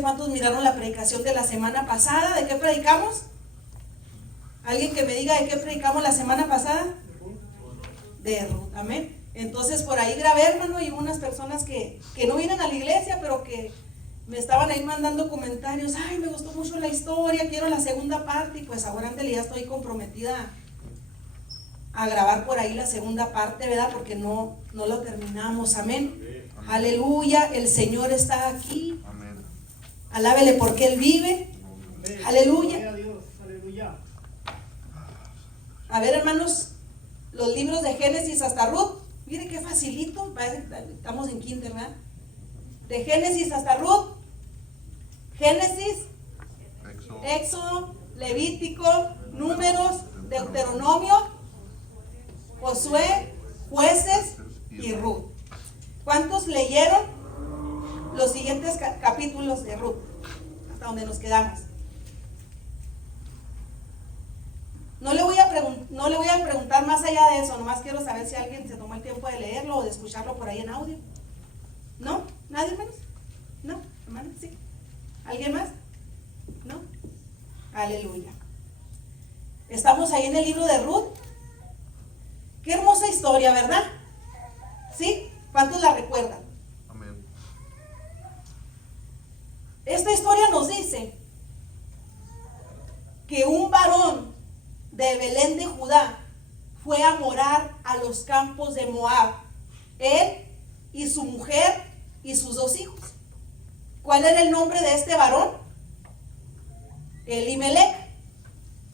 sé cuántos miraron la predicación de la semana pasada. ¿De qué predicamos? ¿Alguien que me diga de qué predicamos la semana pasada? De Ruth, amén. Entonces por ahí grabé, hermano, y unas personas que no vienen a la iglesia, pero que me estaban ahí mandando comentarios. Ay, me gustó mucho la historia, quiero la segunda parte. Y pues ahora en realidad estoy comprometida a grabar por ahí la segunda parte, ¿verdad? Porque no lo terminamos, amén. Aleluya, el Señor está aquí. Amén. Alábele porque Él vive. Amén. Aleluya. Gloria a Dios. Aleluya. A ver, hermanos, los libros de Génesis hasta Ruth. Mire qué facilito. Estamos en kinder, ¿verdad? De Génesis hasta Ruth. Génesis, Éxodo, Levítico, Números, Deuteronomio, Josué, Jueces y Ruth. ¿Cuántos leyeron los siguientes capítulos de Ruth? Hasta donde nos quedamos. No le voy a preguntar más allá de eso, nomás quiero saber si alguien se tomó el tiempo de leerlo o de escucharlo por ahí en audio. ¿No? ¿Nadie, hermanos? ¿No? ¿Hermanos? ¿Sí? ¿Alguien más? ¿No? Aleluya. Estamos ahí en el libro de Ruth. Qué hermosa historia, ¿verdad? ¿Sí? ¿Cuántos la recuerdan? Amén. Esta historia nos dice que un varón de Belén de Judá fue a morar a los campos de Moab, él y su mujer y sus 2 hijos. ¿Cuál era el nombre de este varón? Elimelech.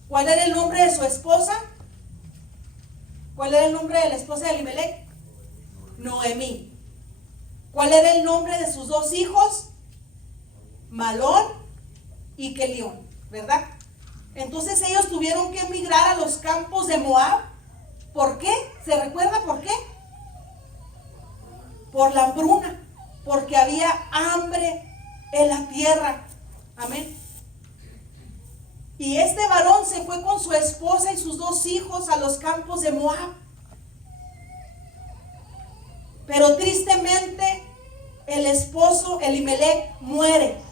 ¿Cuál era el nombre de su esposa? ¿Cuál era el nombre de la esposa de Elimelech? Noemí. ¿Cuál era el nombre de sus 2 hijos? Malón y Kelión, ¿verdad? Entonces ellos tuvieron que emigrar a los campos de Moab. ¿Por qué? ¿Se recuerda por qué? Por la hambruna, porque había hambre en la tierra. Amén. Y este varón se fue con su esposa y sus 2 hijos a los campos de Moab. Pero tristemente el esposo Elimelech muere.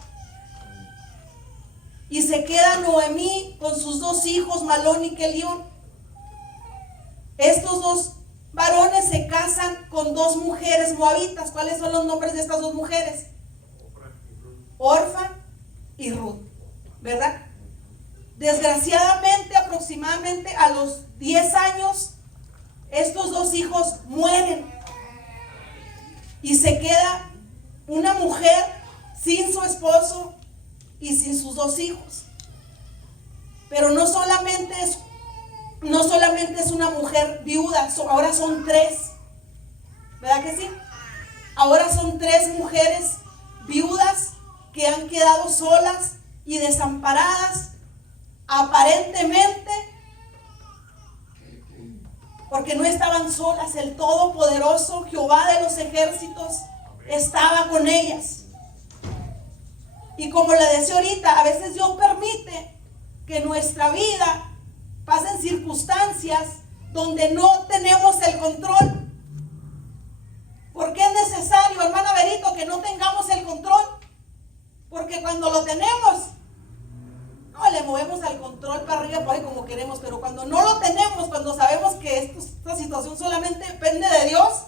Y se queda Noemí con sus 2 hijos, Malón y Kelión. Estos 2 varones se casan con 2 mujeres moabitas. ¿Cuáles son los nombres de estas 2 mujeres? Orfa y Ruth, ¿verdad? Desgraciadamente, aproximadamente a los 10 años, estos 2 hijos mueren. Y se queda una mujer sin su esposo y sin sus 2 hijos. Pero no solamente es una mujer viuda, ahora son 3. ¿Verdad que sí? Ahora son 3 mujeres viudas que han quedado solas y desamparadas, aparentemente, porque no estaban solas. El Todopoderoso Jehová de los ejércitos estaba con ellas. Y como le decía ahorita, a veces Dios permite que en nuestra vida pasen circunstancias donde no tenemos el control. Porque es necesario, hermana Berito, que no tengamos el control. Porque cuando lo tenemos, no le movemos al control para arriba, para ahí como queremos. Pero cuando no lo tenemos, cuando sabemos que esta situación solamente depende de Dios,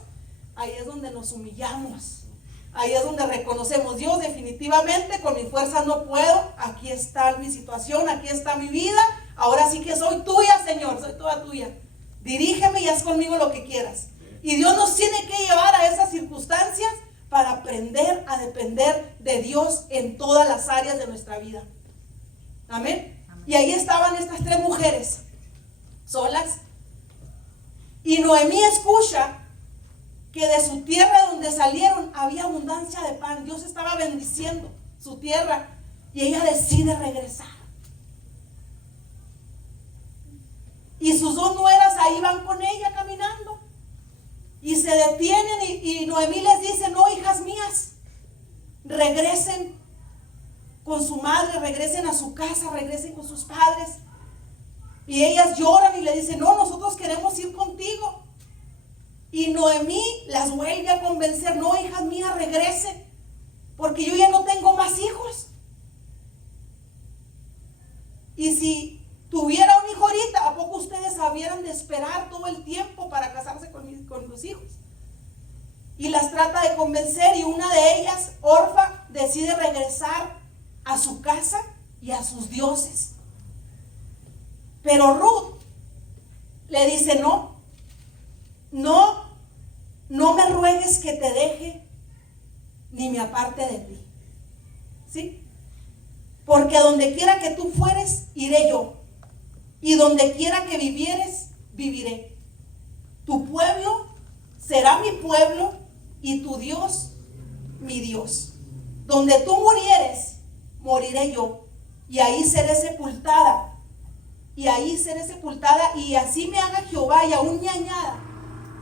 ahí es donde nos humillamos. Ahí es donde reconocemos: Dios, definitivamente con mis fuerzas no puedo. Aquí está mi situación, aquí está mi vida. Ahora sí que soy tuya, Señor, soy toda tuya. Dirígeme y haz conmigo lo que quieras. Y Dios nos tiene que llevar a esas circunstancias para aprender a depender de Dios en todas las áreas de nuestra vida. Amén. Y ahí estaban estas 3 mujeres solas. Y Noemí escucha que de su tierra donde salieron había abundancia de pan. Dios estaba bendiciendo su tierra y ella decide regresar. Y sus 2 nueras ahí van con ella caminando y se detienen y Noemí les dice: no, hijas mías, regresen con su madre, regresen a su casa, regresen con sus padres. Y ellas lloran y le dicen: no, nosotros queremos ir contigo. Y Noemí las vuelve a convencer: no, hijas mías, regresen, porque yo ya no tengo más hijos. Y si tuviera un hijo ahorita, ¿a poco ustedes sabieran de esperar todo el tiempo para casarse con los hijos? Y las trata de convencer, y una de ellas, Orfa, decide regresar a su casa y a sus dioses. Pero Ruth le dice: no me ruegues que te deje ni me aparte de ti. ¿Sí? Porque donde quiera que tú fueres, iré yo, y donde quiera que vivieres, viviré. Tu pueblo será mi pueblo, y tu Dios, mi Dios. Donde tú murieres, moriré yo, y ahí seré sepultada. Y así me haga Jehová, y aún me añada,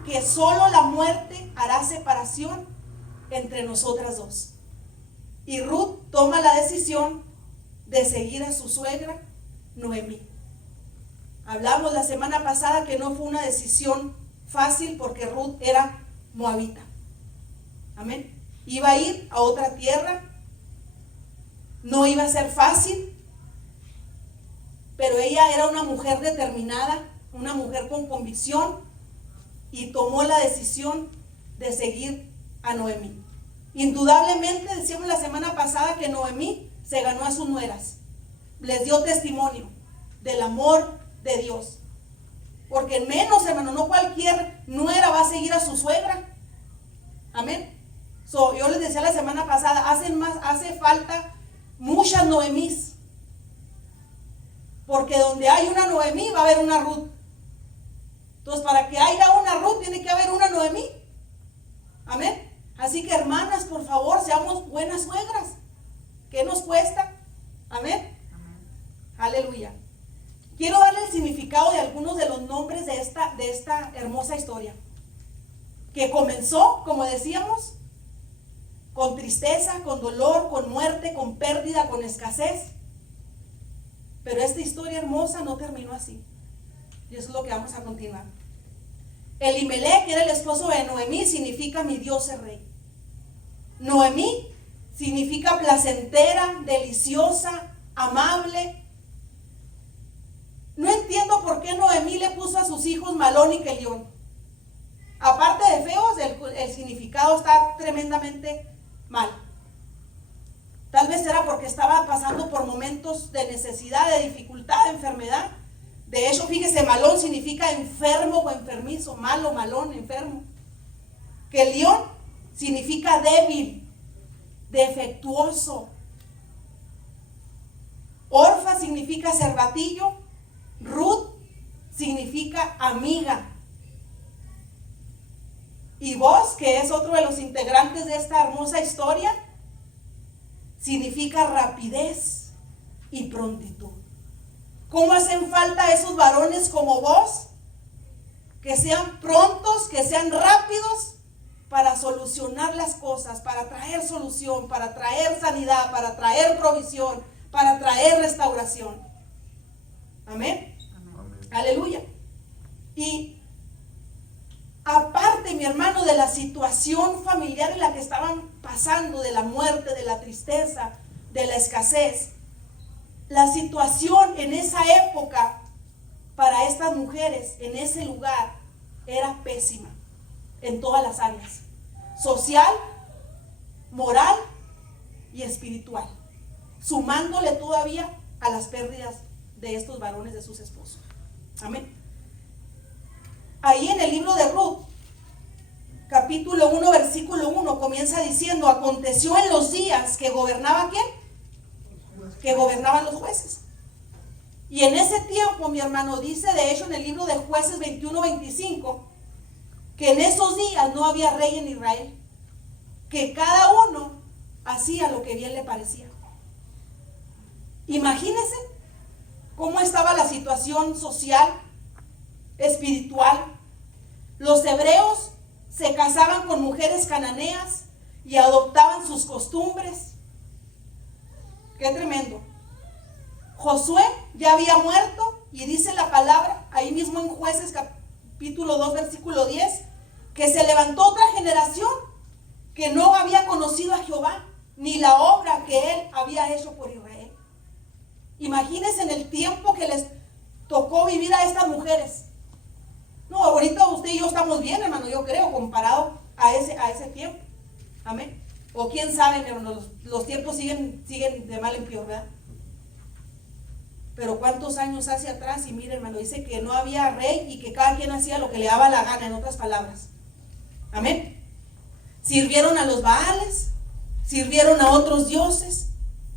que solo la muerte hará separación entre nosotras dos. Y Ruth toma la decisión de seguir a su suegra Noemí. Hablamos la semana pasada que no fue una decisión fácil, porque Ruth era moabita. Amén. Iba a ir a otra tierra, no iba a ser fácil, pero ella era una mujer determinada, una mujer con convicción, y tomó la decisión de seguir a Noemí. Indudablemente, decíamos la semana pasada que Noemí se ganó a sus nueras, les dio testimonio del amor de Dios, porque menos, hermano, no cualquier nuera va a seguir a su suegra. Amén. Yo les decía la semana pasada, hace falta muchas Noemís, porque donde hay una Noemí va a haber una Ruth. Entonces, para que haya una Ruth, tiene que haber una Noemí. Amén. Así que, hermanas, por favor, seamos buenas suegras. ¿Qué nos cuesta? Amén. Amén. Aleluya. Quiero darle el significado de algunos de los nombres de esta hermosa historia, que comenzó, como decíamos, con tristeza, con dolor, con muerte, con pérdida, con escasez. Pero esta historia hermosa no terminó así. Y eso es lo que vamos a continuar. Elimelech, que era el esposo de Noemí, significa mi Dios es rey. Noemí significa placentera, deliciosa, amable. No entiendo por qué Noemí le puso a sus hijos Malón y Kelión. Aparte de feos, el significado está tremendamente mal. Tal vez era porque estaba pasando por momentos de necesidad, de dificultad, de enfermedad. De hecho, fíjese, Malón significa enfermo o enfermizo, malo, malón, enfermo. Kelión significa débil, defectuoso. Orfa significa cervatillo. Ruth significa amiga. Y vos, que es otro de los integrantes de esta hermosa historia, significa rapidez y prontitud. ¿Cómo hacen falta esos varones como vos? Que sean prontos, que sean rápidos para solucionar las cosas, para traer solución, para traer sanidad, para traer provisión, para traer restauración. Amén. Amén. Aleluya. Y aparte, mi hermano, de la situación familiar en la que estaban pasando, de la muerte, de la tristeza, de la escasez, la situación en esa época para estas mujeres en ese lugar era pésima en todas las áreas: social, moral y espiritual, sumándole todavía a las pérdidas de estos varones de sus esposos. Amén. Ahí en el libro de Ruth, capítulo 1, versículo 1, comienza diciendo: aconteció en los días que gobernaba ¿quién? Que gobernaban los jueces. Y en ese tiempo, mi hermano, dice de hecho en el libro de Jueces 21-25, que en esos días no había rey en Israel, que cada uno hacía lo que bien le parecía. Imagínense cómo estaba la situación social, espiritual. Los hebreos se casaban con mujeres cananeas y adoptaban sus costumbres. Qué tremendo. Josué ya había muerto, y dice la palabra ahí mismo en Jueces capítulo 2 versículo 10, que se levantó otra generación que no había conocido a Jehová ni la obra que él había hecho por Israel. Imagínense en el tiempo que les tocó vivir a estas mujeres. No, ahorita usted y yo estamos bien, hermano, yo creo, comparado a ese tiempo. Amén. O quién sabe, hermano, los tiempos siguen de mal en peor, ¿verdad? Pero cuántos años hacia atrás, y mire, hermano, dice que no había rey y que cada quien hacía lo que le daba la gana, en otras palabras. Amén. Sirvieron a los Baales, sirvieron a otros dioses.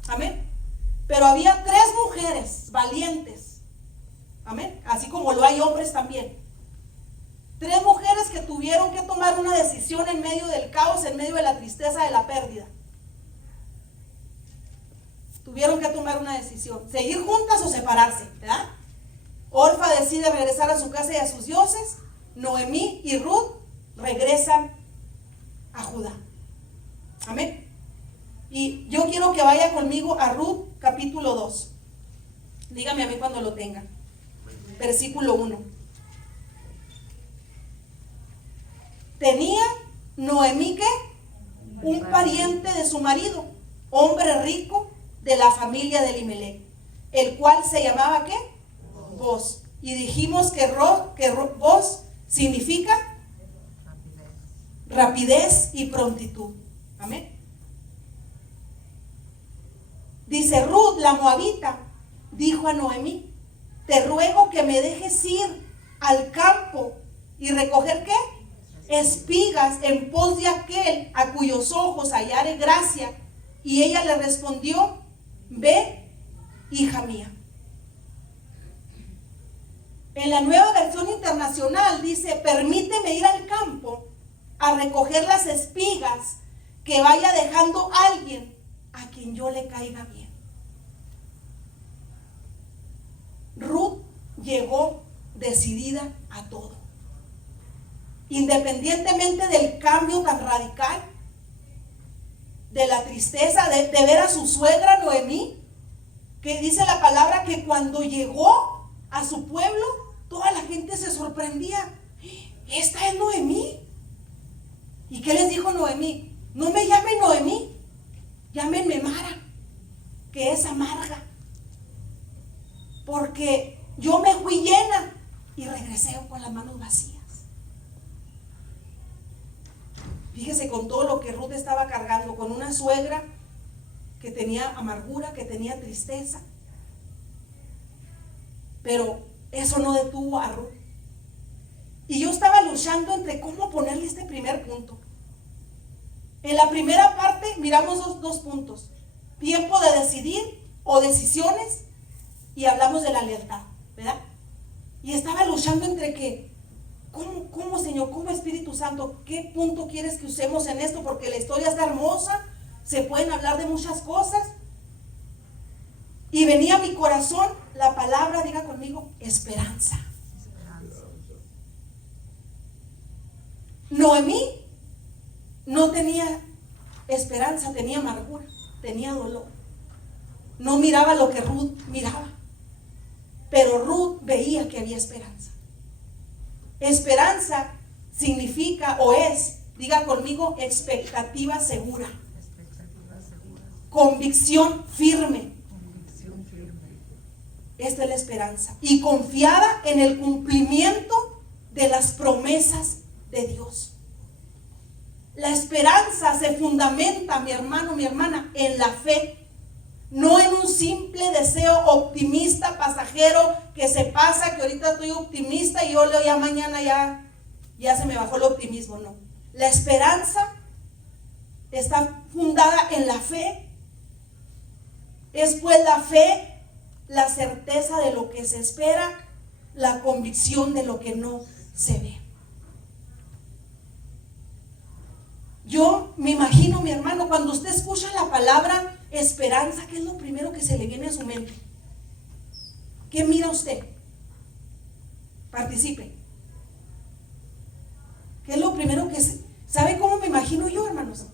Amén. Pero había 3 mujeres valientes. Amén. Así como lo hay hombres también. 3 mujeres que tuvieron que tomar una decisión en medio del caos, en medio de la tristeza, de la pérdida. Tuvieron que tomar una decisión, seguir juntas o separarse, ¿verdad? Orfa decide regresar a su casa y a sus dioses. Noemí y Ruth regresan a Judá. Amén. Y yo quiero que vaya conmigo a Ruth capítulo 2. Dígame a mí cuando lo tenga. Versículo 1. Tenía Noemí, ¿qué? Un pariente de su marido, hombre rico de la familia de Elimelec, el cual se llamaba, ¿qué? Boz. Y dijimos que Boz significa rapidez y prontitud. Amén. Dice: Ruth, la moabita, dijo a Noemí: te ruego que me dejes ir al campo y recoger, ¿qué? Espigas en pos de aquel a cuyos ojos hallare gracia. Y ella le respondió: ve, hija mía. En la Nueva Versión Internacional dice: permíteme ir al campo a recoger las espigas que vaya dejando alguien a quien yo le caiga bien. Ruth llegó decidida a todo. Independientemente del cambio tan radical, de la tristeza de ver a su suegra Noemí, que dice la palabra que cuando llegó a su pueblo, toda la gente se sorprendía. ¿Esta es Noemí? ¿Y qué les dijo Noemí? No me llamen Noemí, llámenme Mara, que es amarga, porque yo me fui llena y regresé con las manos vacías. Fíjese con todo lo que Ruth estaba cargando, con una suegra que tenía amargura, que tenía tristeza. Pero eso no detuvo a Ruth. Y yo estaba luchando entre cómo ponerle este primer punto. En la primera parte miramos dos puntos: tiempo de decidir o decisiones, y hablamos de la lealtad, ¿verdad? Y estaba luchando entre que ¿Cómo, Señor? ¿Cómo, Espíritu Santo? ¿Qué punto quieres que usemos en esto? Porque la historia está hermosa, se pueden hablar de muchas cosas. Y venía a mi corazón la palabra, diga conmigo, esperanza. Noemí no tenía esperanza, tenía amargura, tenía dolor. No miraba lo que Ruth miraba, pero Ruth veía que había esperanza. Esperanza significa o es, diga conmigo, expectativa segura. Convicción firme. Esta es la esperanza. Y confiada en el cumplimiento de las promesas de Dios. La esperanza se fundamenta, mi hermano, mi hermana, en la fe. No en un simple deseo optimista, pasajero, que se pasa, que ahorita estoy optimista y yo leo ya mañana ya se me bajó el optimismo. No. La esperanza está fundada en la fe. Es pues la fe, la certeza de lo que se espera, la convicción de lo que no se ve. Yo me imagino, mi hermano, cuando usted escucha la palabra esperanza, ¿qué es lo primero que se le viene a su mente? ¿Qué mira usted? Participe. ¿Qué es lo primero que ¿sabe cómo me imagino yo, hermanos?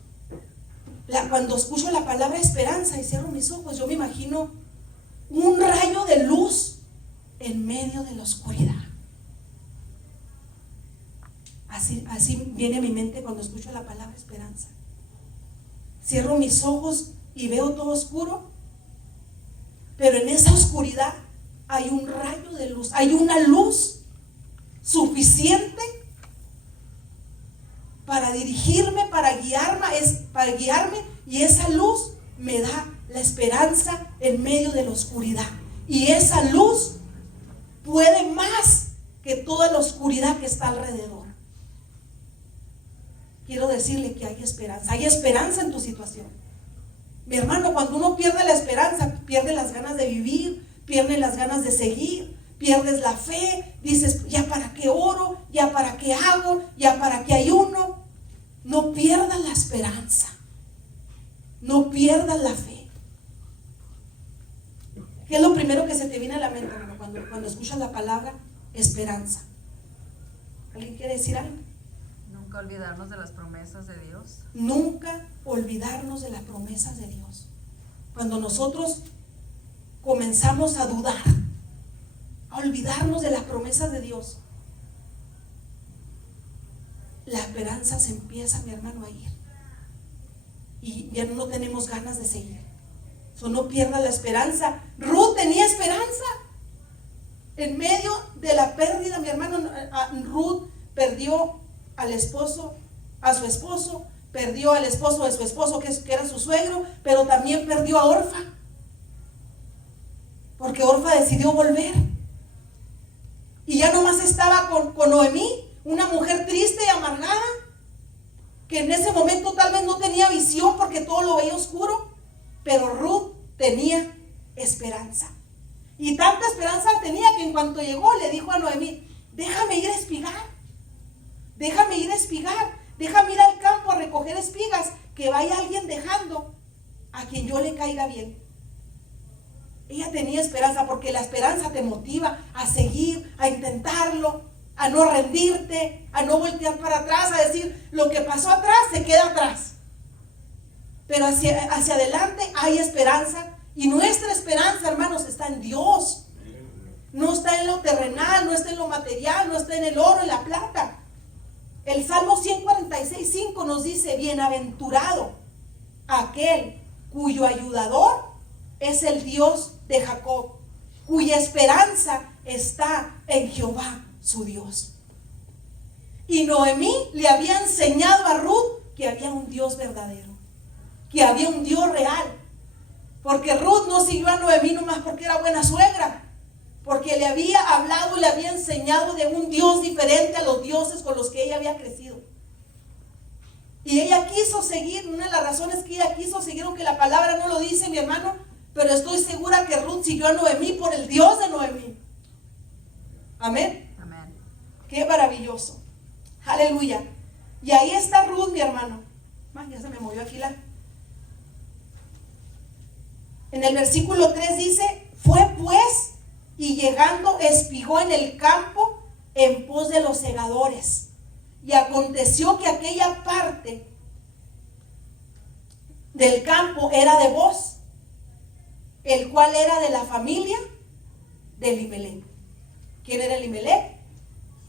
Cuando escucho la palabra esperanza y cierro mis ojos, yo me imagino un rayo de luz en medio de la oscuridad. Así viene a mi mente cuando escucho la palabra esperanza. Cierro mis ojos y veo todo oscuro, Pero en esa oscuridad hay un rayo de luz, hay una luz suficiente para dirigirme, para guiarme, y esa luz me da la esperanza en medio de la oscuridad. Y esa luz puede más que toda la oscuridad que está alrededor. Quiero decirle que hay esperanza en tu situación. Mi hermano, cuando uno pierde la esperanza, pierde las ganas de vivir, pierde las ganas de seguir, pierdes la fe, dices, ¿ya para qué oro? ¿Ya para qué hago? ¿Ya para qué ayuno? No pierdas la esperanza, no pierdas la fe. ¿Qué es lo primero que se te viene a la mente, hermano, cuando escuchas la palabra esperanza? ¿Alguien quiere decir algo? Nunca olvidarnos de las promesas de Dios. Nunca olvidarnos de las promesas de Dios. Cuando nosotros comenzamos a dudar, a olvidarnos de las promesas de Dios, la esperanza se empieza, mi hermano, a ir. Y ya no tenemos ganas de seguir. No pierdas la esperanza. Ruth tenía esperanza. En medio de la pérdida, mi hermano, Ruth perdió al esposo, a su esposo, perdió al esposo de su esposo, que era su suegro, pero también perdió a Orfa, porque Orfa decidió volver. Y ya nomás estaba con Noemí, una mujer triste y amargada, que en ese momento tal vez no tenía visión porque todo lo veía oscuro, pero Ruth tenía esperanza. Y tanta esperanza tenía que en cuanto llegó le dijo a Noemí, déjame ir a espigar, déjame ir a espigar, déjame ir al campo a recoger espigas, que vaya alguien dejando a quien yo le caiga bien. Ella tenía esperanza, porque la esperanza te motiva a seguir, a intentarlo, a no rendirte, a no voltear para atrás, a decir, lo que pasó atrás se queda atrás. Pero hacia adelante hay esperanza, y nuestra esperanza, hermanos, está en Dios. No está en lo terrenal, no está en lo material, no está en el oro y la plata. El Salmo 146:5 nos dice, bienaventurado aquel cuyo ayudador es el Dios de Jacob, cuya esperanza está en Jehová, su Dios. Y Noemí le había enseñado a Ruth que había un Dios verdadero, que había un Dios real. Porque Ruth no siguió a Noemí nomás porque era buena suegra, porque le había hablado, le había enseñado de un Dios diferente a los dioses con los que ella había crecido. Y ella quiso seguir, una de las razones que ella quiso seguir, aunque la palabra no lo dice, mi hermano, pero estoy segura que Ruth siguió a Noemí por el Dios de Noemí. Amén. Amén. Qué maravilloso. Aleluya. Y ahí está Ruth, mi hermano. Ya se me movió aquí En el versículo 3 dice, fue pues, y llegando espigó en el campo en pos de los segadores. Y aconteció que aquella parte del campo era de Boz, el cual era de la familia de Elimelech. ¿Quién era Elimelech?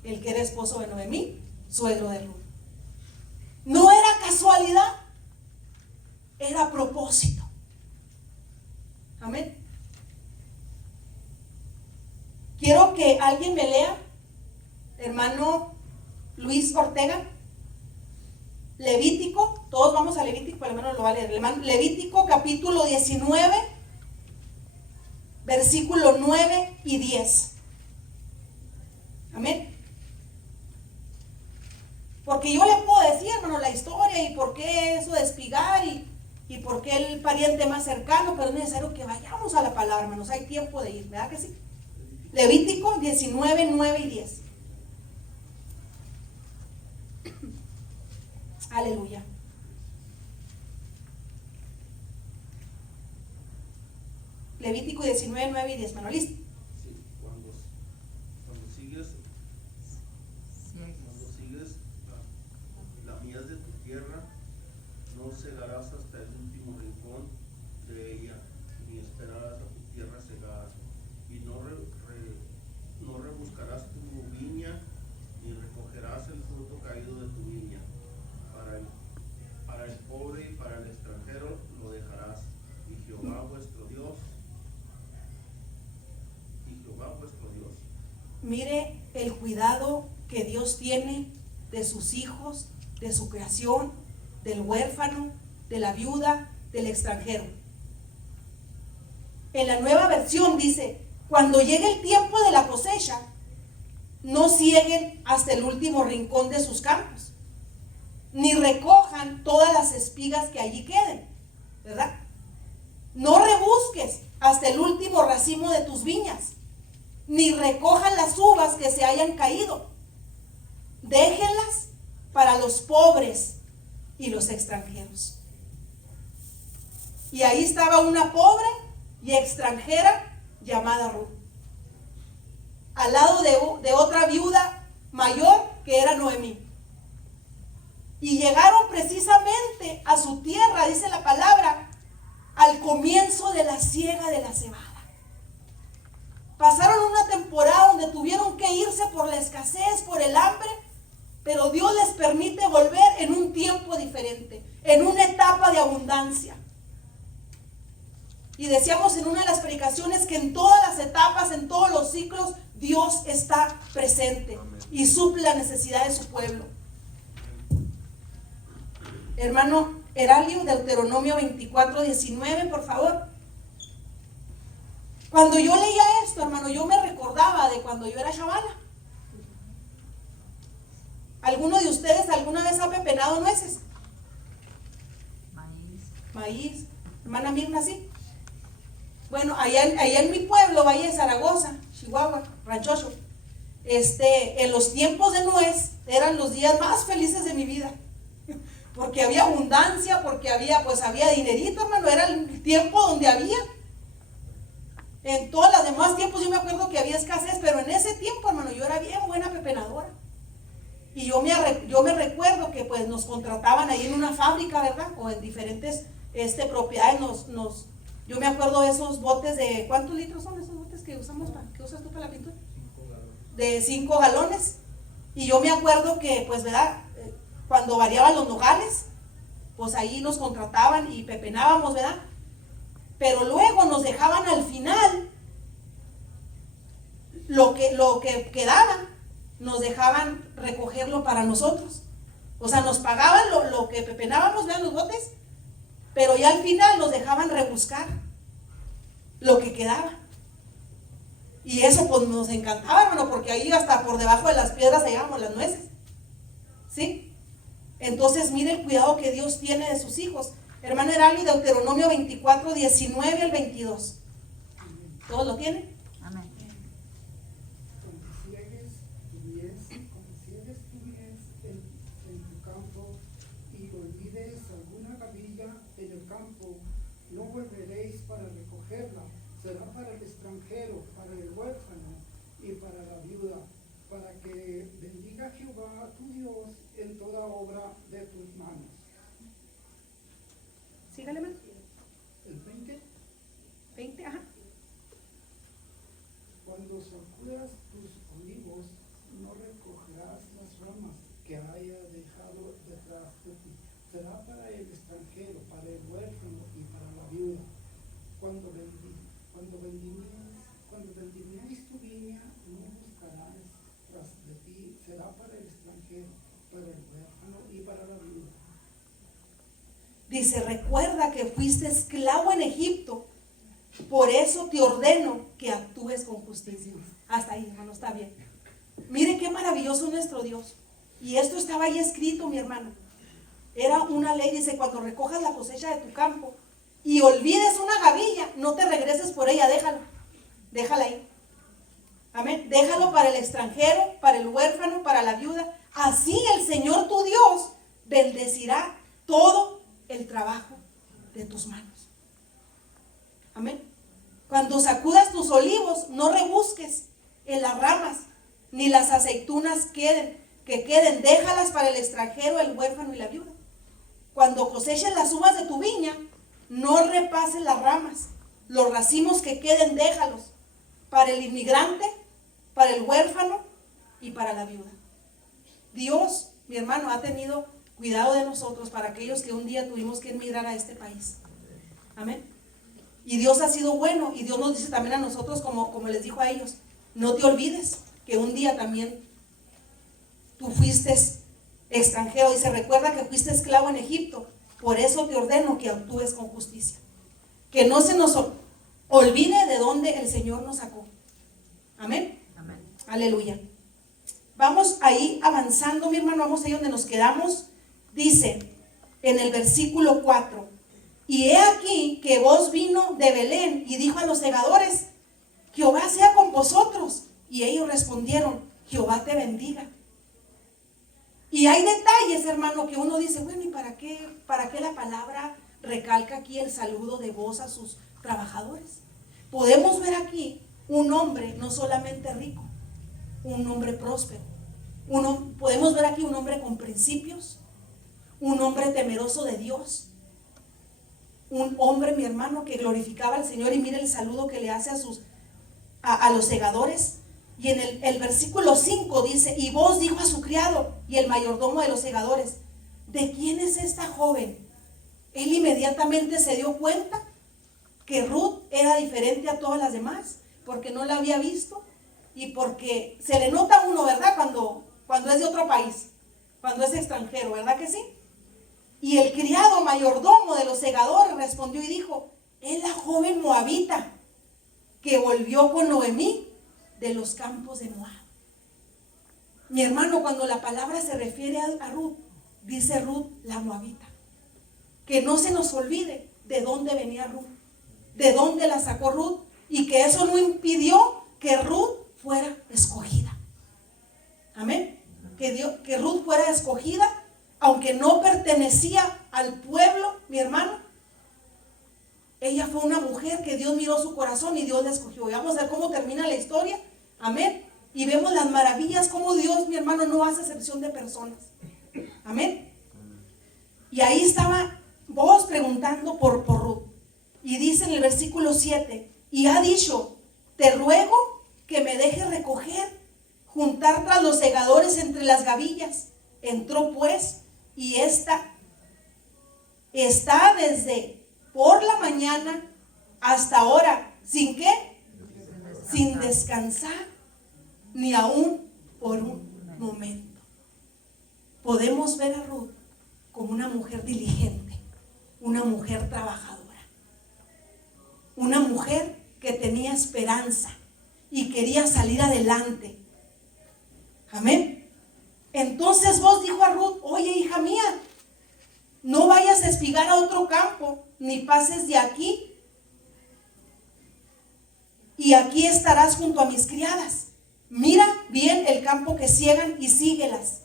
El que era esposo de Noemí, suegro de Ruth. No era casualidad, era propósito. Amén. Quiero que alguien me lea, hermano Luis Ortega, Levítico, todos vamos a Levítico, el hermano lo va a leer. Levítico capítulo 19, versículo 9 y 10. Amén. Porque yo le puedo decir, hermano, la historia y por qué eso de espigar y por qué el pariente más cercano, pero es necesario que vayamos a la palabra, hermanos. Hay tiempo de ir, ¿verdad que sí? Levítico 19, 9 y 10. Aleluya. Levítico 19, 9 y 10, hermano, ¿listo? Sí, cuando sigues las mías de tu tierra, no cegarás hasta el último rincón de ella, ni esperarás a tu tierra cegada, y no rebuscarás tu viña, ni recogerás el fruto caído de tu viña. Para el pobre y para el extranjero lo dejarás, y Jehová vuestro Dios Mire el cuidado que Dios tiene de sus hijos, de su creación, del huérfano, de la viuda, del extranjero. En la Nueva Versión dice: cuando llegue el tiempo de la cosecha, no cieguen hasta el último rincón de sus campos, ni recojan todas las espigas que allí queden, ¿verdad? No rebusques hasta el último racimo de tus viñas, ni recojan las uvas que se hayan caído. Déjenlas para los pobres y los extranjeros. Y ahí estaba una pobre y extranjera llamada Ruth, al lado de otra viuda mayor que era Noemí. Y llegaron precisamente a su tierra, dice la palabra, al comienzo de la siega de la cebada. Pasaron una temporada donde tuvieron que irse por la escasez, por el hambre, pero Dios les permite volver en un tiempo diferente, en una etapa de abundancia. Y decíamos en una de las predicaciones que en todas las etapas, en todos los ciclos, Dios está presente y suple la necesidad de su pueblo. Hermano Heralio, Deuteronomio 24:19, por favor. Cuando yo leía esto, hermano, yo me recordaba de cuando yo era chavala. ¿Alguno de ustedes alguna vez ha pepenado nueces? Maíz. Hermana Mirna, sí. Bueno, allá en mi pueblo, Valle de Zaragoza, Chihuahua, Ranchocho, en los tiempos de nuez eran los días más felices de mi vida, porque había abundancia, porque había dinerito, hermano. Era el tiempo donde había. En todos los demás tiempos yo me acuerdo que había escasez, pero en ese tiempo, hermano, yo era bien buena pepenadora. Y yo me recuerdo que pues nos contrataban ahí en una fábrica, ¿verdad? O en diferentes propiedades. Yo me acuerdo de esos botes de, ¿cuántos litros son esos botes que usamos que usas tú para la pintura? 5 galones. De 5 galones. Y yo me acuerdo que, pues, ¿verdad? Cuando variaban los nogales, pues ahí nos contrataban y pepenábamos, ¿verdad? Pero luego nos dejaban al final lo que quedaba, nos dejaban recogerlo para nosotros. O sea, nos pagaban lo que pepenábamos, ¿verdad? Los botes, pero ya al final nos dejaban rebuscar lo que quedaba. Y eso pues nos encantaba, hermano, porque ahí hasta por debajo de las piedras hallábamos las nueces. ¿Sí? Entonces, mire el cuidado que Dios tiene de sus hijos. Hermano Heraldo, Deuteronomio 24:19 al 22. ¿Todos lo tienen? Amén. Cuando ciegues tu mies en tu campo y olvides alguna gavilla en el campo, no volveréis para recogerla. Será para el extranjero, para el huérfano y para la viuda, para que bendiga Jehová tu Dios en toda obra de tus manos. Sígale, hermano. El 20, ajá. Cuando sacudas tus olivos, no recogerás las ramas que haya dejado detrás de ti. Será para el extranjero, para el huérfano y para la viuda. Cuando vendimiéis tu viña, no buscarás tras de ti. Será para el extranjero, para el huérfano y para la viuda. Dice: recuerda que fuiste esclavo en Egipto, por eso te ordeno que actúes con justicia. Hasta ahí, hermano, está bien. Mire qué maravilloso es nuestro Dios. Y esto estaba ahí escrito, mi hermano. Era una ley, dice: cuando recojas la cosecha de tu campo y olvides una gavilla, no te regreses por ella, déjala ahí. Amén. Déjalo para el extranjero, para el huérfano, para la viuda. Así el Señor tu Dios bendecirá todo el trabajo de tus manos. Amén. Cuando sacudas tus olivos, no rebusques en las ramas, ni las aceitunas que queden, déjalas para el extranjero, el huérfano y la viuda. Cuando coseches las uvas de tu viña, no repases las ramas, los racimos que queden, déjalos para el inmigrante, para el huérfano y para la viuda. Dios, mi hermano, ha tenido cuidado de nosotros para aquellos que un día tuvimos que emigrar a este país. Amén. Y Dios ha sido bueno, y Dios nos dice también a nosotros, como les dijo a ellos: no te olvides que un día también tú fuiste extranjero. Dice, recuerda que fuiste esclavo en Egipto, por eso te ordeno que actúes con justicia. Que no se nos olvide de dónde el Señor nos sacó. Amén. Amén. Aleluya. Vamos ahí avanzando, mi hermano, vamos ahí donde nos quedamos. Dice en el versículo 4, y he aquí que voz vino de Belén y dijo a los segadores, Jehová sea con vosotros. Y ellos respondieron, Jehová te bendiga. Y hay detalles, hermano, que uno dice, bueno, ¿y para qué la palabra recalca aquí el saludo de voz a sus trabajadores? Podemos ver aquí un hombre no solamente rico, un hombre próspero. Podemos ver aquí un hombre con principios, un hombre temeroso de Dios, un hombre, mi hermano, que glorificaba al Señor. Y mire el saludo que le hace a los segadores. Y en el versículo 5 dice, y vos dijo a su criado y el mayordomo de los segadores, ¿de quién es esta joven? Él inmediatamente se dio cuenta que Ruth era diferente a todas las demás, porque no la había visto y porque se le nota a uno, ¿verdad? Cuando es de otro país, cuando es extranjero, ¿verdad que sí? Y el criado mayordomo de los segadores respondió y dijo, es la joven moabita que volvió con Noemí de los campos de Moab. Mi hermano, cuando la palabra se refiere a Ruth, dice Ruth la moabita. Que no se nos olvide de dónde venía Ruth, de dónde la sacó Ruth, y que eso no impidió que Ruth fuera escogida. Amén. Que Ruth fuera escogida, aunque no pertenecía al pueblo, mi hermano. Ella fue una mujer que Dios miró su corazón y Dios la escogió. Y vamos a ver cómo termina la historia. Amén. Y vemos las maravillas, cómo Dios, mi hermano, no hace excepción de personas. Amén. Y ahí estaba vos preguntando por Ruth. Y dice en el versículo 7, y ha dicho, te ruego que me dejes recoger, juntar tras los segadores entre las gavillas. Entró pues, y esta está desde por la mañana hasta ahora, ¿sin qué? Sin descansar, ni aún por un momento. Podemos ver a Ruth como una mujer diligente, una mujer trabajadora, una mujer que tenía esperanza y quería salir adelante. Amén. Entonces vos dijo a Ruth, oye, hija mía, no vayas a espigar a otro campo, ni pases de aquí, y aquí estarás junto a mis criadas. Mira bien el campo que ciegan y síguelas,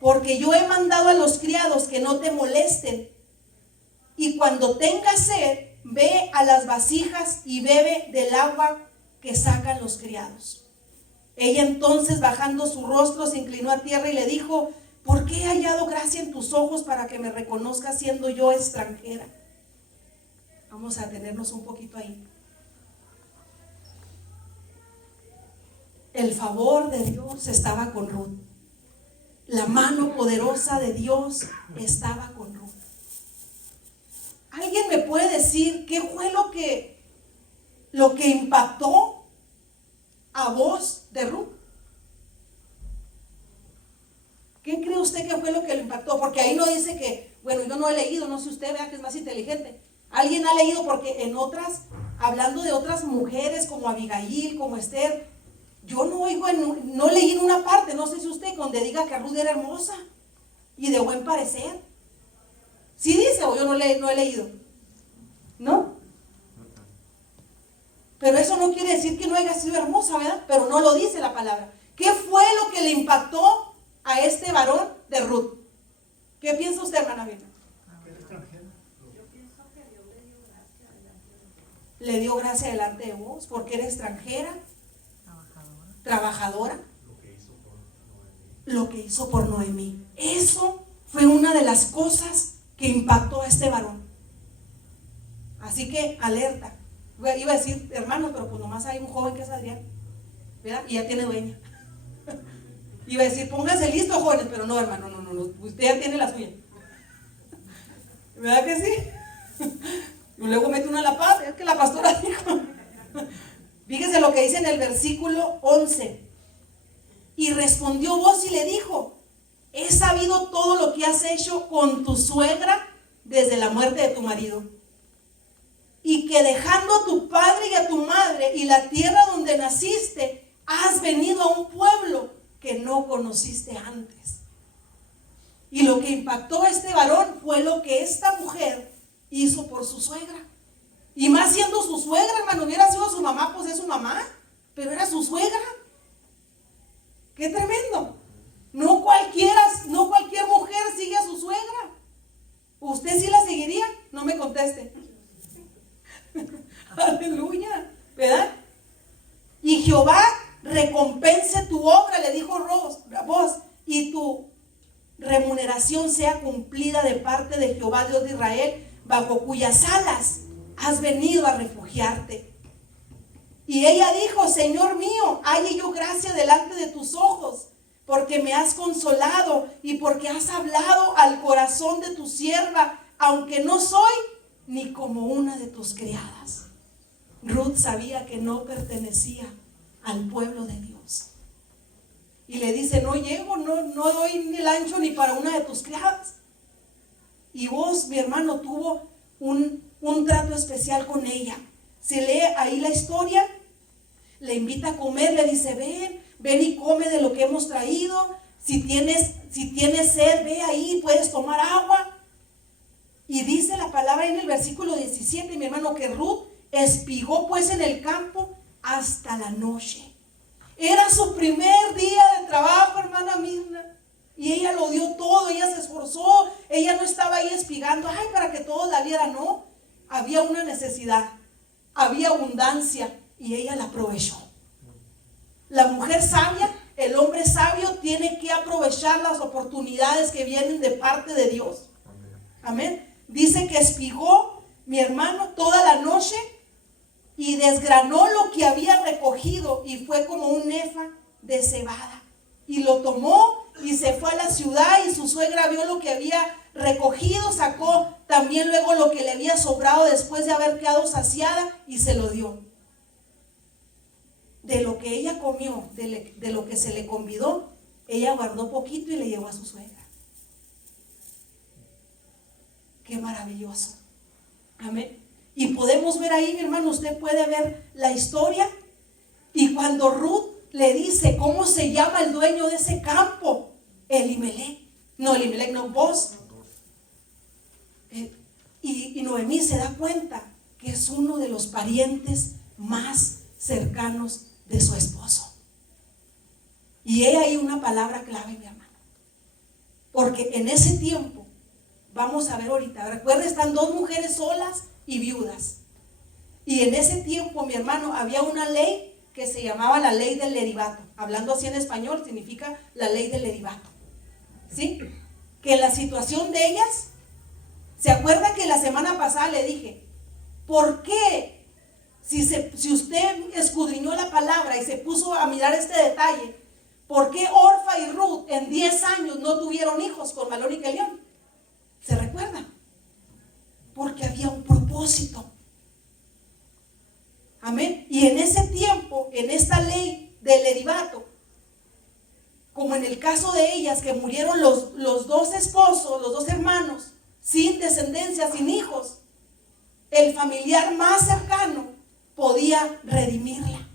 porque yo he mandado a los criados que no te molesten. Y cuando tengas sed, ve a las vasijas y bebe del agua que sacan los criados. Ella entonces, bajando su rostro, se inclinó a tierra y le dijo, ¿por qué he hallado gracia en tus ojos para que me reconozcas siendo yo extranjera? Vamos a detenernos un poquito ahí. El favor de Dios estaba con Ruth. La mano poderosa de Dios estaba con Ruth. ¿Alguien me puede decir qué fue lo que impactó a vos de Ruth? ¿Qué cree usted que fue lo que le impactó? Porque ahí no dice que, bueno, yo no he leído, no sé usted, vea que es más inteligente. Alguien ha leído, porque en otras, hablando de otras mujeres como Abigail, como Esther, yo no oigo, no leí en una parte, no sé si usted, donde diga que Ruth era hermosa y de buen parecer. ¿Sí dice o yo no he leído? ¿No? Pero eso no quiere decir que no haya sido hermosa, ¿verdad? Pero no lo dice la palabra. ¿Qué fue lo que le impactó a este varón de Ruth? ¿Qué piensa usted, hermana Bina? Yo pienso que Dios le dio gracia delante de vos. Le dio gracia delante de vos porque era extranjera, trabajadora. Lo que hizo por Noemí. Eso fue una de las cosas que impactó a este varón. Así que alerta. Iba a decir hermano, pero pues nomás hay un joven que es Adrián, ¿verdad? Y ya tiene dueña. Iba a decir, pónganse listos, jóvenes, pero no, hermano, no, usted ya tiene la suya. ¿Verdad que sí? Y luego mete una a la paz, es que la pastora dijo. Fíjese lo que dice en el versículo 11. Y respondió Booz y le dijo: he sabido todo lo que has hecho con tu suegra desde la muerte de tu marido, y que dejando a tu padre y a tu madre y la tierra donde naciste, has venido a un pueblo que no conociste antes. Y lo que impactó a este varón fue lo que esta mujer hizo por su suegra. Y más siendo su suegra, hermano, hubiera sido su mamá, pues es su mamá, pero era su suegra. ¡Qué tremendo! No cualquier mujer sigue a su suegra. ¿Usted sí la seguiría? No me conteste. Aleluya, ¿verdad? Y Jehová recompense tu obra, le dijo Booz, y tu remuneración sea cumplida de parte de Jehová Dios de Israel, bajo cuyas alas has venido a refugiarte. Y ella dijo: Señor mío, halle yo gracia delante de tus ojos, porque me has consolado y porque has hablado al corazón de tu sierva, aunque no soy ni como una de tus criadas. Ruth sabía que no pertenecía al pueblo de Dios. Y le dice: no llego, no doy ni el ancho ni para una de tus criadas. Y vos, mi hermano, tuvo un trato especial con ella. Se lee ahí la historia, le invita a comer, le dice: ven y come de lo que hemos traído. Si tienes sed, ve ahí, puedes tomar agua. Y dice la palabra en el versículo 17, mi hermano, que Ruth espigó pues en el campo hasta la noche. Era su primer día de trabajo, hermana Mirna, y ella lo dio todo, ella se esforzó, ella no estaba ahí espigando, para que todos la vieran, no, había una necesidad, había abundancia, y ella la aprovechó. La mujer sabia, el hombre sabio, tiene que aprovechar las oportunidades que vienen de parte de Dios. Amén. Dice que espigó, mi hermano, toda la noche y desgranó lo que había recogido, y fue como un efa de cebada, y lo tomó y se fue a la ciudad. Y su suegra vio lo que había recogido, sacó también luego lo que le había sobrado después de haber quedado saciada, y se lo dio. De lo que ella comió, de lo que se le convidó, ella guardó poquito y le llevó a su suegra. Qué maravilloso. Amén. Y podemos ver ahí, mi hermano, usted puede ver la historia. Y cuando Ruth le dice cómo se llama el dueño de ese campo, Elimelech, Booz. Y Noemí se da cuenta que es uno de los parientes más cercanos de su esposo. Y he ahí una palabra clave, mi hermano, porque en ese tiempo, vamos a ver ahorita, recuerda, están dos mujeres solas y viudas. Y en ese tiempo, mi hermano, había una ley que se llamaba la ley del leribato. Hablando así en español, significa la ley del leribato. ¿Sí? Que en la situación de ellas, ¿se acuerda que la semana pasada le dije, ¿por qué? Si usted escudriñó la palabra y se puso a mirar este detalle, ¿por qué Orfa y Ruth en 10 años no tuvieron hijos con Malón y Kelión? ¿Se recuerdan? Porque había un propósito. Amén. Y en ese tiempo, en esta ley del leribato, como en el caso de ellas, que murieron los dos esposos, los dos hermanos, sin descendencia, sin hijos, el familiar más cercano podía redimirla.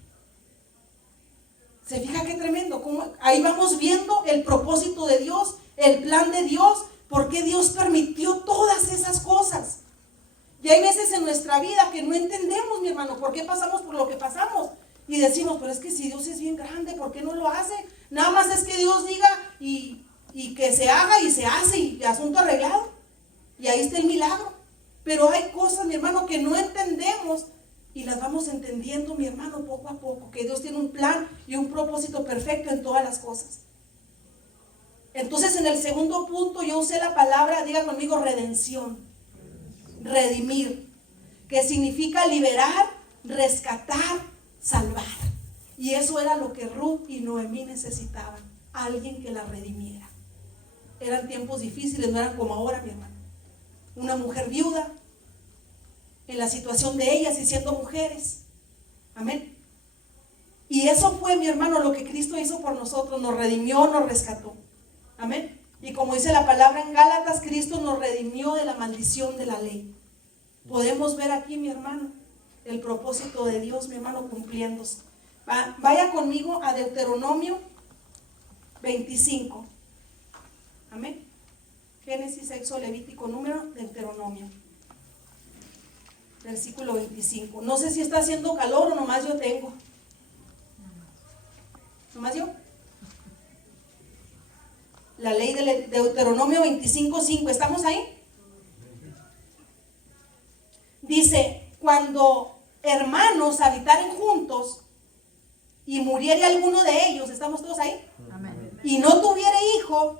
¿Se fija qué tremendo? ¿Cómo? Ahí vamos viendo el propósito de Dios, el plan de Dios, por qué Dios permitió todas esas cosas. Y hay veces en nuestra vida que no entendemos, mi hermano, por qué pasamos por lo que pasamos. Y decimos, pero es que si Dios es bien grande, ¿por qué no lo hace? Nada más es que Dios diga y que se haga y se hace y asunto arreglado. Y ahí está el milagro. Pero hay cosas, mi hermano, que no entendemos y las vamos entendiendo, mi hermano, poco a poco. Que Dios tiene un plan y un propósito perfecto en todas las cosas. Entonces, en el segundo punto yo usé la palabra, diga conmigo, redención. Redimir, que significa liberar, rescatar, salvar. Y eso era lo que Ruth y Noemí necesitaban, alguien que la redimiera. Eran tiempos difíciles, no eran como ahora, mi hermano. Una mujer viuda, en la situación de ellas y siendo mujeres. Amén. Y eso fue fue, mi hermano, lo que Cristo hizo por nosotros. Nos redimió, nos rescató. Amén. Y como dice la palabra en Gálatas, Cristo nos redimió de la maldición de la ley. Podemos ver aquí, mi hermano, el propósito de Dios, mi hermano, cumpliéndose. Vaya conmigo a Deuteronomio 25. Amén. Génesis, Éxodo, Levítico, Número, Deuteronomio. Versículo 25. No sé si está haciendo calor o nomás yo tengo. ¿Nomás yo? La ley de Deuteronomio 25:5. ¿Estamos ahí? Dice, cuando hermanos habitaren juntos y muriere alguno de ellos, ¿estamos todos ahí? Amén. Y no tuviere hijo,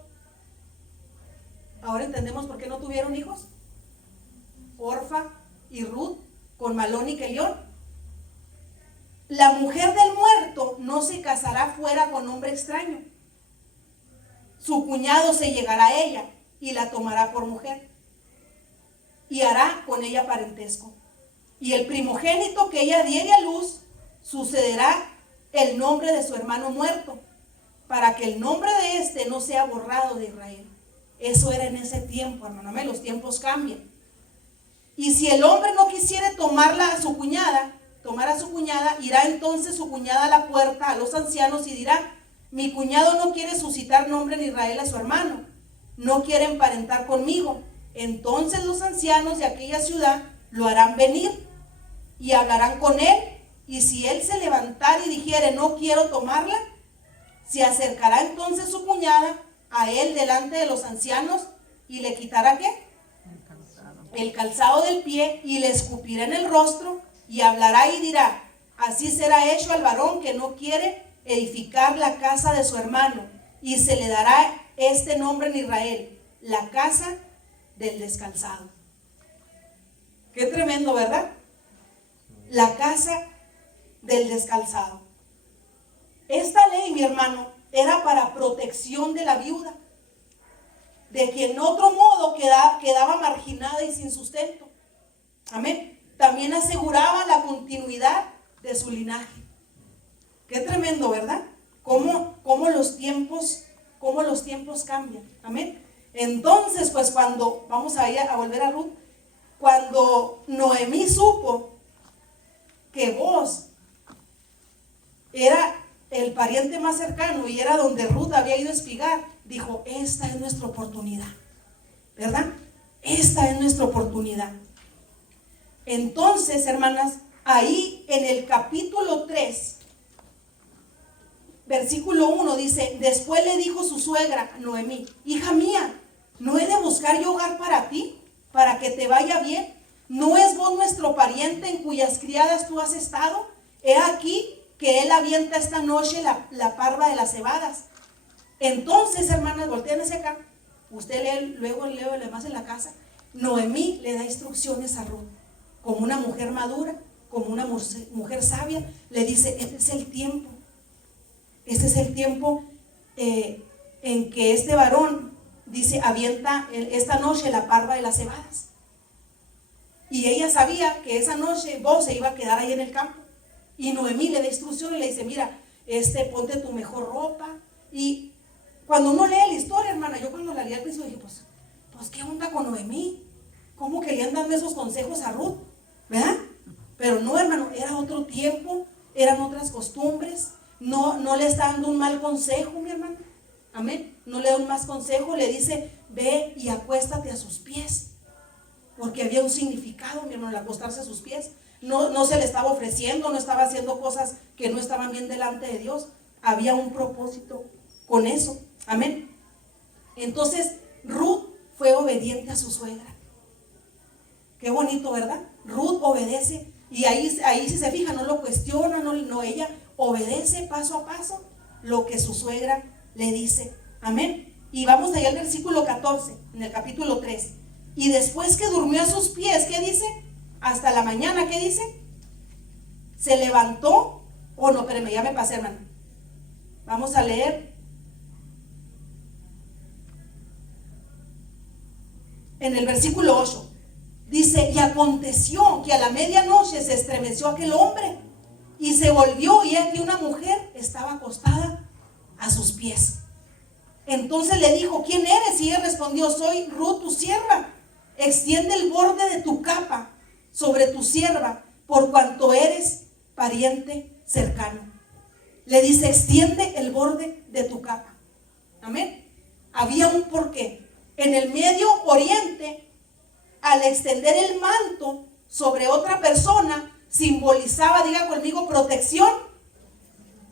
ahora entendemos por qué no tuvieron hijos. Orfa y Ruth con Malón y Kelión. La mujer del muerto no se casará fuera con hombre extraño. Su cuñado se llegará a ella y la tomará por mujer y hará con ella parentesco. Y el primogénito que ella diere a luz, sucederá el nombre de su hermano muerto, para que el nombre de éste no sea borrado de Israel. Eso era en ese tiempo, hermano. Los tiempos cambian. Y si el hombre no quisiere tomar a su cuñada, irá entonces su cuñada a la puerta a los ancianos y dirá: mi cuñado no quiere suscitar nombre en Israel a su hermano, no quiere emparentar conmigo. Entonces los ancianos de aquella ciudad lo harán venir y hablarán con él, y si él se levantare y dijere: no quiero tomarla, se acercará entonces su cuñada a él delante de los ancianos y le quitará ¿qué? El calzado del pie, y le escupirá en el rostro, y hablará y dirá: así será hecho al varón que no quiere edificar la casa de su hermano, y se le dará este nombre en Israel: la casa del descalzado. Qué tremendo, ¿verdad? La casa del descalzado. Esta ley, mi hermano, era para protección de la viuda, de quien en otro modo quedaba marginada y sin sustento. Amén. También aseguraba la continuidad de su linaje. Qué tremendo, ¿verdad? Cómo los tiempos cambian. Amén. Entonces, pues cuando, vamos a volver a Ruth, cuando Noemí supo que Boaz era el pariente más cercano y era donde Ruth había ido a espigar, dijo: esta es nuestra oportunidad, ¿verdad? Esta es nuestra oportunidad. Entonces, hermanas, ahí en el capítulo 3, versículo 1 dice: después le dijo su suegra Noemí: hija mía, ¿no he de buscar yo hogar para ti, para que te vaya bien? ¿No es vos nuestro pariente en cuyas criadas tú has estado? He aquí que él avienta esta noche la parva de las cebadas. Entonces, hermanas, volteen hacia acá. Usted lee, luego lee lo demás en la casa. Noemí le da instrucciones a Ruth, como una mujer madura, como una mujer sabia. Le dice: este es el tiempo. Este es el tiempo en que este varón, dice, avienta esta noche la parva de las cebadas. Y ella sabía que esa noche Boaz se iba a quedar ahí en el campo. Y Noemí le da instrucciones y le dice: mira, ponte tu mejor ropa. Y cuando uno lee la historia, hermana, yo cuando la leí al principio dije: pues ¿qué onda con Noemí? ¿Cómo querían darme esos consejos a Ruth? ¿Verdad? Pero no, hermano, era otro tiempo, eran otras costumbres. No le está dando un mal consejo, mi hermano. Amén. No le da un mal consejo, le dice: ve y acuéstate a sus pies. Porque había un significado, mi hermano, el acostarse a sus pies. No se le estaba ofreciendo, no estaba haciendo cosas que no estaban bien delante de Dios. Había un propósito con eso. Amén. Entonces Ruth fue obediente a su suegra. Qué bonito, ¿verdad? Ruth obedece, y ahí si se fija, no lo cuestiona, no, ella obedece paso a paso lo que su suegra le dice. Amén. Y vamos allá al versículo 14, en el capítulo 3. Y después que durmió a sus pies, ¿qué dice? Hasta la mañana, ¿qué dice? Se levantó, no, espérame, ya me pasé, hermano. Vamos a leer en el versículo 8. Dice: y aconteció que a la medianoche se estremeció aquel hombre Y se volvió y aquí una mujer estaba acostada a sus pies. Entonces le dijo, ¿quién eres? Y ella respondió, soy Ruth, tu sierva. Extiende el borde de tu capa sobre tu sierva, por cuanto eres pariente cercano. Le dice, extiende el borde de tu capa. Amén. Había un porqué. En el Medio Oriente, al extender el manto sobre otra persona, simbolizaba, diga conmigo, protección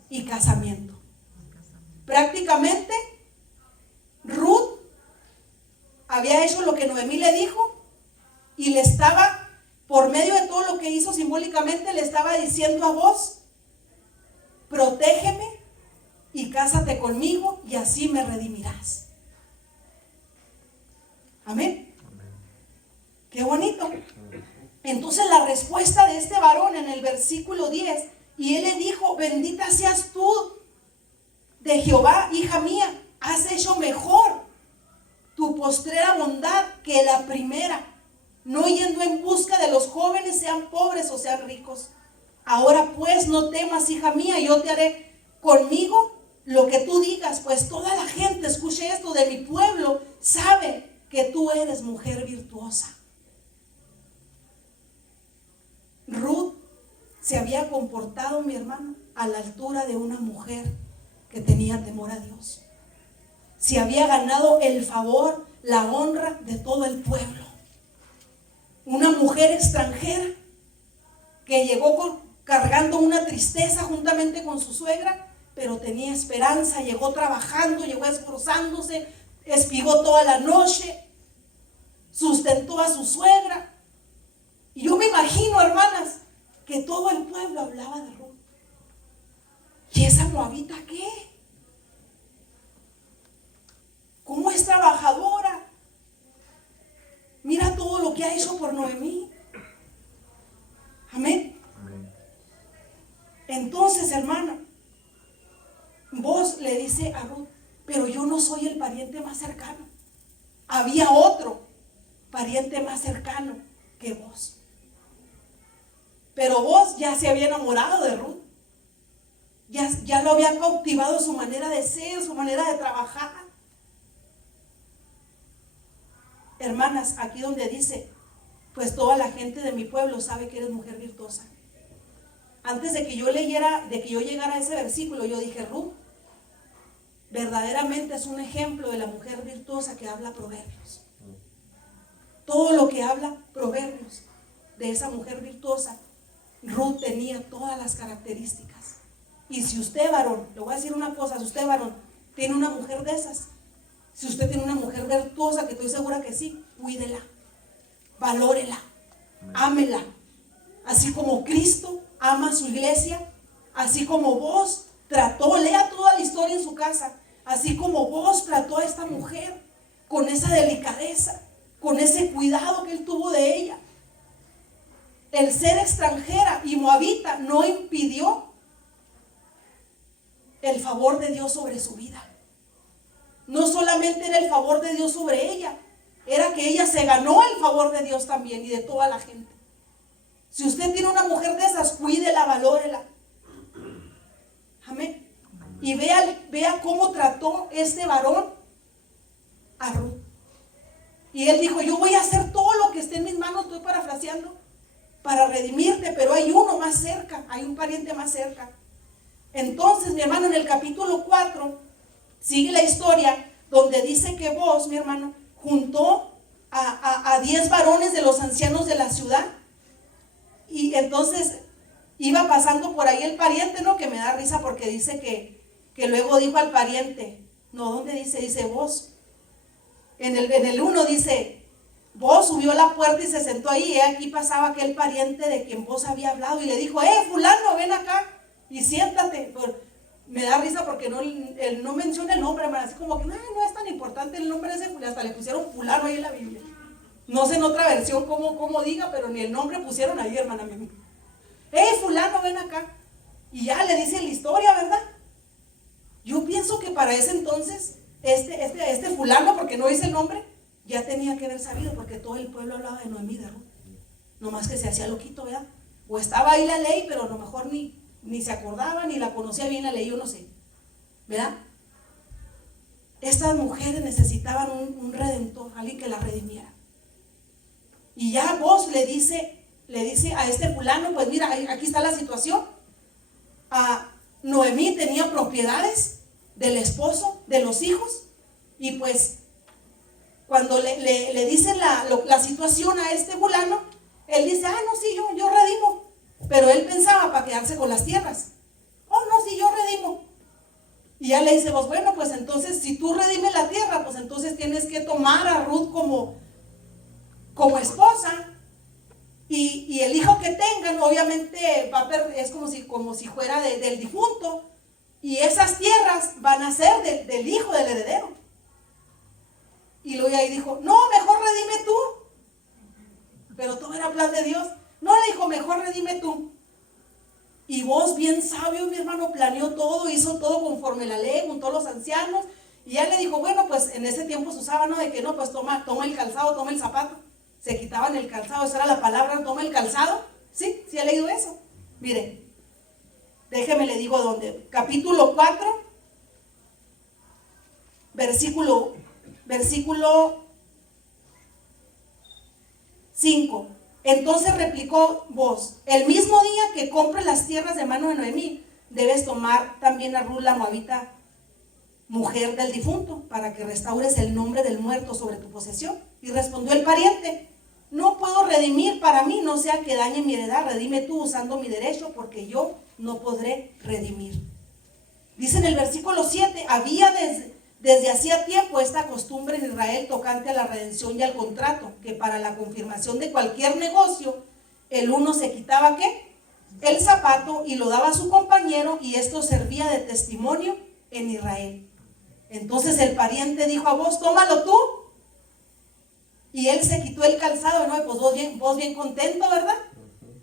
y casamiento. Prácticamente, Ruth había hecho lo que Noemí le dijo y le estaba, por medio de todo lo que hizo simbólicamente, le estaba diciendo a vos, protégeme y cásate conmigo y así me redimirás. Amén. Qué bonito. Entonces la respuesta de este varón en el versículo 10, y él le dijo, bendita seas tú de Jehová, hija mía, has hecho mejor tu postrera bondad que la primera, no yendo en busca de los jóvenes, sean pobres o sean ricos. Ahora pues no temas, hija mía, yo te haré conmigo lo que tú digas, pues toda la gente, escuche esto, de mi pueblo, sabe que tú eres mujer virtuosa. Ruth se había comportado, mi hermano, a la altura de una mujer que tenía temor a Dios. Se había ganado el favor, la honra de todo el pueblo. Una mujer extranjera que llegó cargando una tristeza juntamente con su suegra, pero tenía esperanza, llegó trabajando, llegó esforzándose, espigó toda la noche, sustentó a su suegra. Y yo me imagino, hermanas, que todo el pueblo hablaba de Ruth. ¿Y esa moabita qué? ¿Cómo es trabajadora? Mira todo lo que ha hecho por Noemí. Amén. Entonces, hermano, vos le dice a Ruth, pero yo no soy el pariente más cercano. Había otro pariente más cercano que vos. Pero vos ya se había enamorado de Ruth. Ya lo había cautivado su manera de ser, su manera de trabajar. Hermanas, aquí donde dice, pues toda la gente de mi pueblo sabe que eres mujer virtuosa. Antes de que yo leyera, de que yo llegara a ese versículo, yo dije, Ruth verdaderamente es un ejemplo de la mujer virtuosa que habla Proverbios. Todo lo que habla Proverbios de esa mujer virtuosa, Ruth tenía todas las características. Y si usted, varón, le voy a decir una cosa, si usted, varón, tiene una mujer de esas, si usted tiene una mujer virtuosa, que estoy segura que sí, cuídela, valórela, ámela, así como Cristo ama a su iglesia, así como vos trató, lea toda la historia en su casa, así como vos trató a esta mujer con esa delicadeza, con ese cuidado que él tuvo de ella. El ser extranjera y moabita no impidió el favor de Dios sobre su vida. No solamente era el favor de Dios sobre ella, era que ella se ganó el favor de Dios también y de toda la gente. Si usted tiene una mujer de esas, cuídela, valórela. Amén. Y vea cómo trató este varón a Ruth. Y él dijo, yo voy a hacer todo lo que esté en mis manos, estoy parafraseando, para redimirte, pero hay uno más cerca, hay un pariente más cerca. Entonces, mi hermano, en el capítulo 4, sigue la historia donde dice que vos, mi hermano, juntó a 10 varones de los ancianos de la ciudad. Y entonces iba pasando por ahí el pariente, ¿no? Que me da risa porque dice que luego dijo al pariente, no, ¿dónde dice? Dice vos. En el 1 dice, vos subió a la puerta y se sentó ahí, y aquí pasaba aquel pariente de quien vos había hablado y le dijo, fulano, ven acá y siéntate. Me da risa porque él no menciona el nombre, hermano, así como que no es tan importante el nombre de ese fulano, hasta le pusieron fulano ahí en la Biblia. No sé en otra versión cómo diga, pero ni el nombre pusieron ahí, hermana mía. Fulano, ven acá. Y ya le dice la historia, ¿verdad? Yo pienso que para ese entonces, este fulano, porque no dice el nombre, ya tenía que haber sabido, porque todo el pueblo hablaba de Noemí, de Ruth. Nomás que se hacía loquito, ¿verdad? O estaba ahí la ley, pero a lo mejor ni ni se acordaba, ni la conocía bien, la leí, yo no sé, ¿verdad? Estas mujeres necesitaban un redentor, alguien que las redimiera. Y ya vos le dice a este fulano, pues mira, aquí está la situación. Noemí tenía propiedades del esposo, de los hijos, y pues cuando le dicen la situación a este fulano, él dice, no, sí, yo redimo. Pero él pensaba para quedarse con las tierras. Oh, no, sí, yo redimo. Y ya le dice, pues bueno, pues entonces si tú redimes la tierra, pues entonces tienes que tomar a Ruth como esposa. Y el hijo que tengan, obviamente, es como si fuera del difunto. Y esas tierras van a ser del hijo del heredero. Y luego ahí dijo, no, mejor redime tú. Pero todo era plan de Dios. No, le dijo, mejor redime tú. Y vos, bien sabio, mi hermano, planeó todo, hizo todo conforme la ley, juntó a los ancianos. Y ya le dijo, bueno, pues en ese tiempo se usaba, ¿no? De que no, pues toma el calzado, toma el zapato. Se quitaban el calzado, esa era la palabra, toma el calzado. ¿Sí? ¿Sí ha leído eso? Mire, déjeme le digo dónde. Capítulo 4, versículo 5. Entonces replicó vos, el mismo día que compres las tierras de mano de Noemí, debes tomar también a Ruth la moabita, mujer del difunto, para que restaures el nombre del muerto sobre tu posesión. Y respondió el pariente, no puedo redimir para mí, no sea que dañe mi heredad, redime tú usando mi derecho, porque yo no podré redimir. Dice en el versículo 7, había desde hacía tiempo esta costumbre en Israel tocante a la redención y al contrato, que para la confirmación de cualquier negocio, el uno se quitaba ¿qué? El zapato y lo daba a su compañero, y esto servía de testimonio en Israel. Entonces el pariente dijo a vos, tómalo tú. Y él se quitó el calzado, ¿no? Pues vos bien contento, ¿verdad?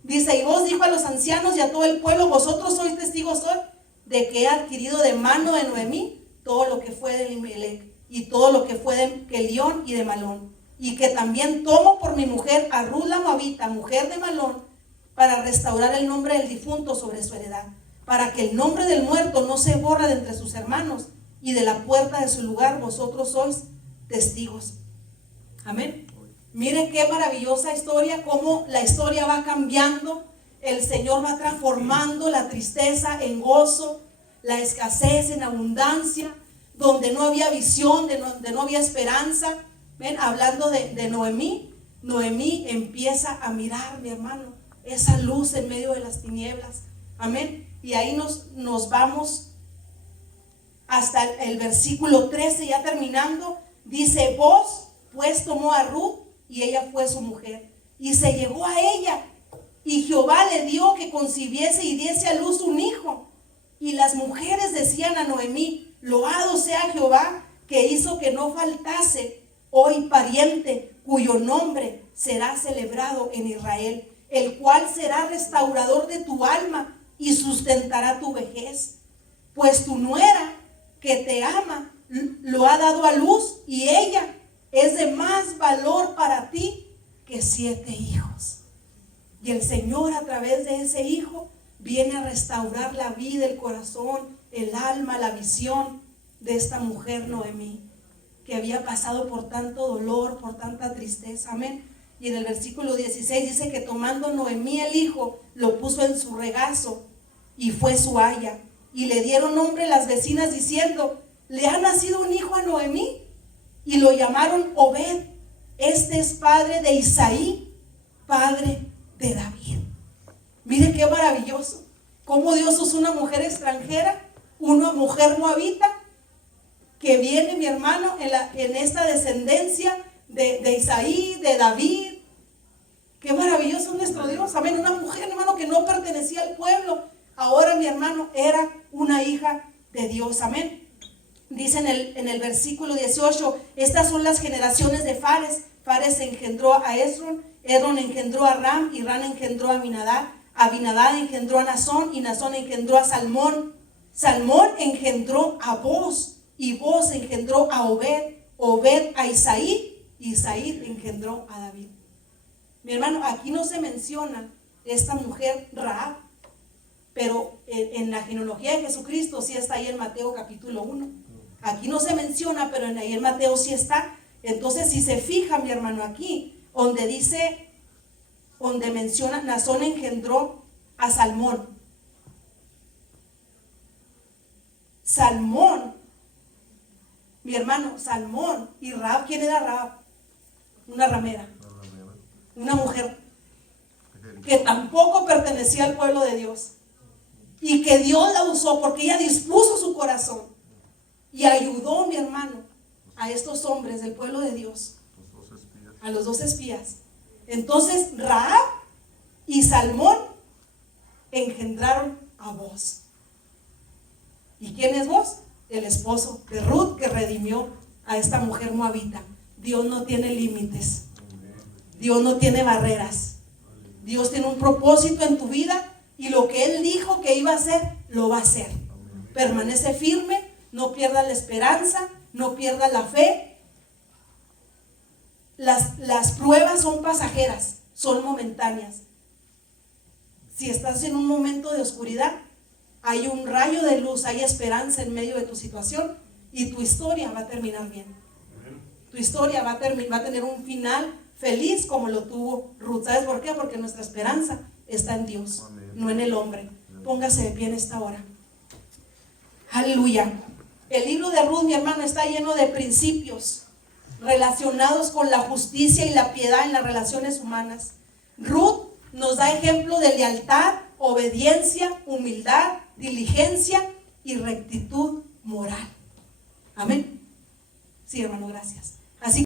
Dice, y vos dijo a los ancianos y a todo el pueblo, vosotros sois testigos hoy de que he adquirido de mano de Noemí todo lo que fue de Elimelech y todo lo que fue de Kelión y de Malón, y que también tomo por mi mujer a Ruth la moabita, mujer de Malón, para restaurar el nombre del difunto sobre su heredad, para que el nombre del muerto no se borre de entre sus hermanos, y de la puerta de su lugar vosotros sois testigos. Amén. Mire qué maravillosa historia, cómo la historia va cambiando, el Señor va transformando la tristeza en gozo, la escasez en abundancia, donde no había visión, donde no había esperanza. Ven, hablando de Noemí, Noemí empieza a mirar, mi hermano, esa luz en medio de las tinieblas. Amén. Y ahí nos vamos hasta el versículo 13, ya terminando. Dice, vos pues tomó a Ruth y ella fue su mujer, y se llegó a ella, y Jehová le dio que concibiese y diese a luz un hijo. Y las mujeres decían a Noemí, loado sea Jehová, que hizo que no faltase hoy pariente cuyo nombre será celebrado en Israel, el cual será restaurador de tu alma y sustentará tu vejez. Pues tu nuera, que te ama, lo ha dado a luz, y ella es de más valor para ti que 7 hijos. Y el Señor, a través de ese hijo, viene a restaurar la vida, el corazón, el alma, la visión de esta mujer Noemí, que había pasado por tanto dolor, por tanta tristeza. Amén. Y en el versículo 16 dice que tomando Noemí el hijo, lo puso en su regazo y fue su aya. Y le dieron nombre las vecinas diciendo, le ha nacido un hijo a Noemí. Y lo llamaron Obed. Este es padre de Isaí, padre de David. Mire qué maravilloso, cómo Dios usó una mujer extranjera, una mujer moabita, que viene, mi hermano, en esta descendencia de Isaí, de David. Qué maravilloso es nuestro Dios. Amén. Una mujer, hermano, que no pertenecía al pueblo, ahora, mi hermano, era una hija de Dios. Amén. Dice en el versículo 18, estas son las generaciones de Fares. Fares engendró a Esron, Esron engendró a Ram, y Ram engendró a Aminadab, Aminadab engendró a Nazón, y Nazón engendró a Salmón, Salmón engendró a Boz, y Boz engendró a Obed, Obed a Isaí, y Isaí engendró a David. Mi hermano, aquí no se menciona esta mujer Rahab, pero en la genealogía de Jesucristo sí está ahí en Mateo capítulo 1. Aquí no se menciona, pero ahí en Mateo sí está. Entonces, si se fija, mi hermano, aquí, donde dice, donde menciona, Naasón engendró a Salmón. Salmón, mi hermano, Salmón y Rahab. ¿Quién era Rahab? Una ramera, una mujer que tampoco pertenecía al pueblo de Dios, y que Dios la usó porque ella dispuso su corazón y ayudó, mi hermano, a estos hombres del pueblo de Dios, a los dos espías. Entonces Rahab y Salmón engendraron a Booz. ¿Y quién es Booz? El esposo de Ruth, que redimió a esta mujer moabita. Dios no tiene límites, Dios no tiene barreras. Dios tiene un propósito en tu vida, y lo que Él dijo que iba a hacer, lo va a hacer. Permanece firme, no pierdas la esperanza, no pierdas la fe. Las pruebas son pasajeras, son momentáneas. Si estás en un momento de oscuridad, hay un rayo de luz, hay esperanza en medio de tu situación, y tu historia va a terminar bien. Tu historia va a tener un final feliz como lo tuvo Ruth. ¿Sabes por qué? Porque nuestra esperanza está en Dios, no en el hombre. Póngase de pie en esta hora. Aleluya. El libro de Ruth, mi hermano, está lleno de principios relacionados con la justicia y la piedad en las relaciones humanas. Ruth nos da ejemplo de lealtad, obediencia, humildad, diligencia y rectitud moral. Amén. Sí, hermano, gracias.